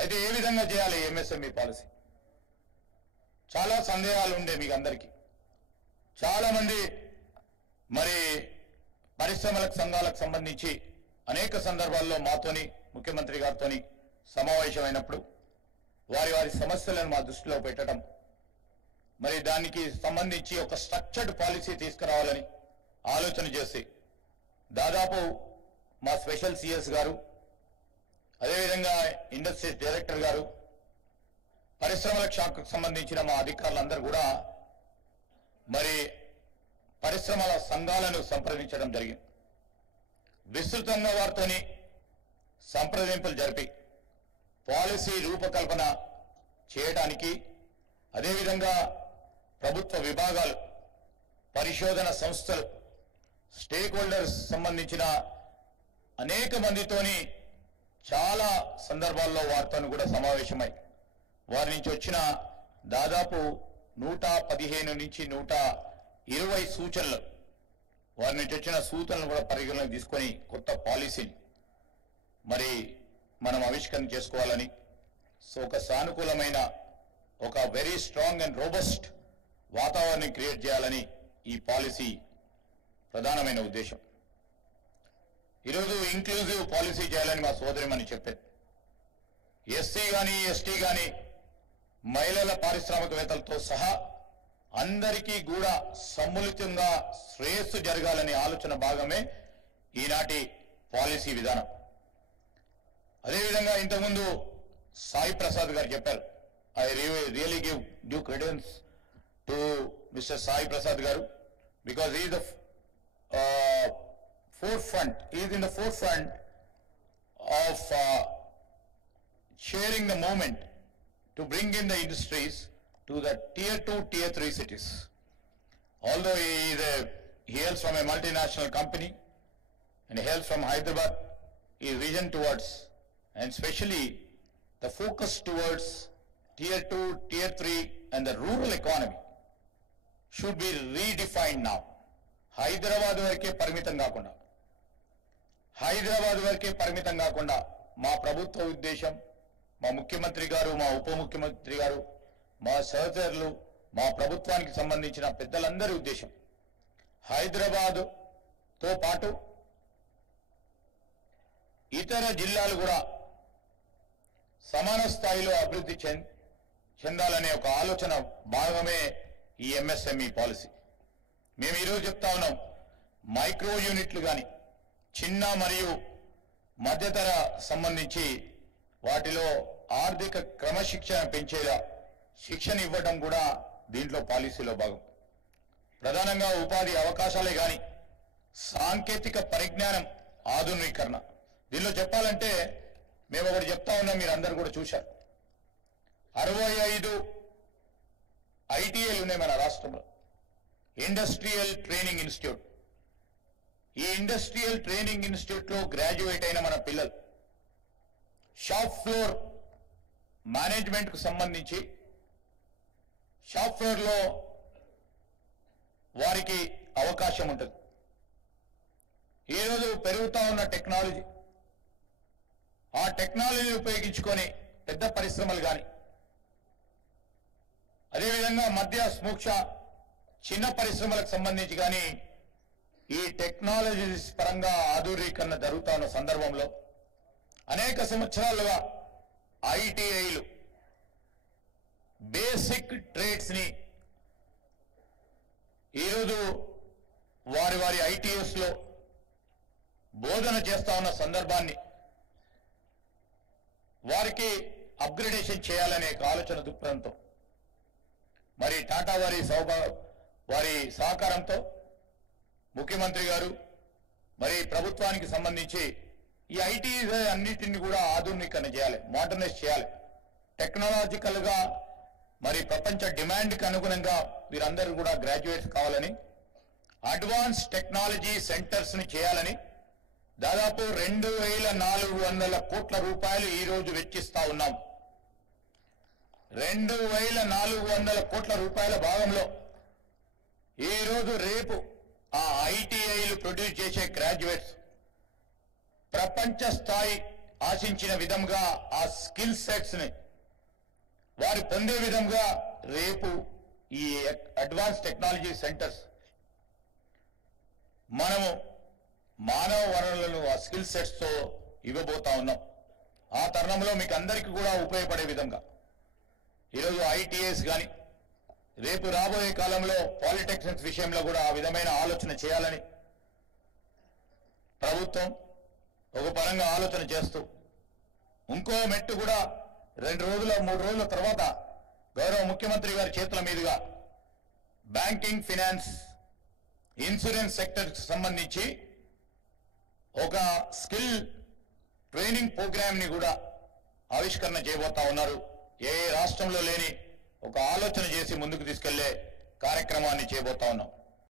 అయితే ఏ విధంగా చేయాలి ఎంఎస్ఎంఈ పాలసీ? చాలా సందేహాలు ఉండే మీకు అందరికీ. చాలా మంది మరి పరిశ్రమలకు సంఘాలకు సంబంధించి అనేక సందర్భాల్లో మాతోని ముఖ్యమంత్రి గారితోని సమావేశమైనప్పుడు వారి వారి సమస్యలను మా దృష్టిలో పెట్టడం, మరి దానికి సంబంధించి ఒక స్ట్రక్చర్డ్ పాలసీ తీసుకురావాలని ఆలోచన చేసి దాదాపు మా స్పెషల్ సిఎస్ గారు, అదేవిధంగా ఇండస్ట్రీస్ డైరెక్టర్ గారు, పరిశ్రమల శాఖకు సంబంధించిన మా అధికారులందరూ కూడా మరి పరిశ్రమల సంఘాలను సంప్రదించడం జరిగింది. విస్తృతంగా వారితోని సంప్రదింపులు జరిపి పాలసీ రూపకల్పన చేయడానికి, అదేవిధంగా ప్రభుత్వ విభాగాలు, పరిశోధన సంస్థలు, స్టేక్ హోల్డర్స్ సంబంధించిన అనేక మందితోని చాలా సందర్భాల్లో వారితో కూడా సమావేశమై వారి నుంచి వచ్చిన దాదాపు 115 నుంచి 120 సూచనలు, వారి నుంచి వచ్చిన సూచనలు కూడా పరిగణలోకి తీసుకొని కొత్త పాలసీని మరి మనం ఆవిష్కరణ చేసుకోవాలని, సో ఒక సానుకూలమైన ఒక వెరీ స్ట్రాంగ్ అండ్ రోబస్ట్ వాతావరణం క్రియేట్ చేయాలని ఈ పాలసీ ప్రధానమైన ఉద్దేశం. ఈరోజు ఇంక్లూజివ్ పాలసీ చేయాలని మా సోదరిమని చెప్పారు. ఎస్సీ కానీ ఎస్టీ కానీ మహిళల పారిశ్రామికవేత్తలతో సహా అందరికీ కూడా సమ్మిళితంగా శ్రేయస్సు జరగాలనే ఆలోచన భాగమే ఈనాటి పాలసీ విధానం. అదేవిధంగా ఇంతకుముందు సాయి ప్రసాద్ గారు చెప్పారు. I really give due క్రెడెన్స్ to mister Sai Prasad గారు, because he is the forefront, he is in the forefront of sharing the movement to bring in the industries to the tier 2, tier 3 cities. Although he hails from a multinational company and he hails from Hyderabad, his vision towards and especially the focus towards tier 2, tier 3 and the rural economy should be redefined now. Hyderabad వరకే పరిమితం కాకుండా మా ప్రభుత్వ ఉద్దేశం, మా ముఖ్యమంత్రి గారు, మా ఉప ముఖ్యమంత్రి గారు, మా సహచరులు, మా ప్రభుత్వానికి సంబంధించిన పెద్దలందరి ఉద్దేశం హైదరాబాద్తో పాటు ఇతర జిల్లాలు కూడా సమాన స్థాయిలో అభివృద్ధి చెందాలనే ఒక ఆలోచన భాగమే ఈ ఎంఎస్ఎంఈ పాలసీ. మేము ఈరోజు చెప్తా ఉన్నాం, మైక్రో యూనిట్లు కానీ చిన్న మరియు మధ్యతర సంబంధించి వాటిలో ఆర్థిక క్రమశిక్షణ పెంచేలా శిక్షణ ఇవ్వడం కూడా దీంట్లో పాలసీలో భాగం. ప్రధానంగా ఉపాధి అవకాశాలే కానీ సాంకేతిక పరిజ్ఞానం ఆధునీకరణ. దీనిలో చెప్పాలంటే మేము ఒకటి చెప్తా ఉన్నాం, మీరు అందరు కూడా చూశారు. 65 ఐటీఐలు ఉన్నాయి మన రాష్ట్రంలో, ఇండస్ట్రియల్ ట్రైనింగ్ ఇన్స్టిట్యూట్. ఈ ఇండస్ట్రియల్ ట్రైనింగ్ ఇన్స్టిట్యూట్లో గ్రాడ్యుయేట్ అయిన మన పిల్లలు షాప్ ఫ్లోర్ మేనేజ్మెంట్కు సంబంధించి షాప్ ఫ్లోర్లో వారికి అవకాశం ఉంటుంది. ఈరోజు పెరుగుతూ ఉన్న టెక్నాలజీ, ఆ టెక్నాలజీ ఉపయోగించుకొని పెద్ద పరిశ్రమలు కానీ, అదేవిధంగా మధ్య సూక్ష్మ చిన్న పరిశ్రమలకు సంబంధించి కానీ ఈ టెక్నాలజీస్ పరంగా ఆధునీకరణ జరుగుతా ఉన్న సందర్భంలో అనేక సంవత్సరాలుగా ఐటీఐలు బేసిక్ ట్రేడ్స్ ని ఈరోజు వారి వారి ఐటీఎస్ లో బోధన చేస్తా ఉన్న సందర్భాన్ని వారికి అప్గ్రేడేషన్ చేయాలనే ఆలోచన దృక్పథంతో మరి టాటా వారి సహకారంతో ముఖ్యమంత్రి గారు మరి ప్రభుత్వానికి సంబంధించి ఈ ఐటీ అన్నిటిని కూడా ఆధునీకరణ చేయాలి, మోడర్నైజ్ చేయాలి. టెక్నాలజికల్ గా మరి ప్రపంచ డిమాండ్కి అనుగుణంగా వీరందరూ కూడా గ్రాడ్యుయేట్స్ కావాలని, అడ్వాన్స్ టెక్నాలజీ సెంటర్స్ ని చేయాలని దాదాపు 2400 కోట్ల రూపాయలు ఈ రోజు వెచ్చిస్తా ఉన్నాం. 2400 కోట్ల రూపాయల భాగంలో ఈ రోజు రేపు ఆ ఐటీఐలు ప్రొడ్యూస్ చేసే గ్రాడ్యుయేట్స్ ప్రపంచ స్థాయి ఆశించిన విధంగా ఆ స్కిల్ సెట్స్ ని వారు పొందే విధంగా రేపు ఈ అడ్వాన్స్ టెక్నాలజీ సెంటర్స్ మనము మానవ వనరులను ఆ స్కిల్ సెట్స్ తో ఇవ్వబోతా ఉన్నాం. ఆ తరుణంలో మీకు అందరికీ కూడా ఉపయోగపడే విధంగా ఈరోజు ఐటీఎస్ కానీ రేపు రాబోయే కాలంలో పాలిటెక్నిక్స్ విషయంలో కూడా ఆ విధమైన ఆలోచన చేయాలని ప్రభుత్వం ఒక పరంగా ఆలోచన చేస్తూ ఇంకో మెట్టు కూడా 2 రోజుల 3 రోజుల తర్వాత గౌరవ ముఖ్యమంత్రి గారి చేతుల మీదుగా బ్యాంకింగ్, ఫైనాన్స్, ఇన్సూరెన్స్ సెక్టర్కి సంబంధించి ఒక స్కిల్ ట్రైనింగ్ ప్రోగ్రామ్ ని కూడా ఆవిష్కరణ చేయబోతా ఉన్నారు. ఏ రాష్ట్రంలో లేని ఒక ఆలోచన చేసి ముందుకు తీసుకెళ్లే కార్యక్రమాన్ని చేయబోతా ఉన్నాం.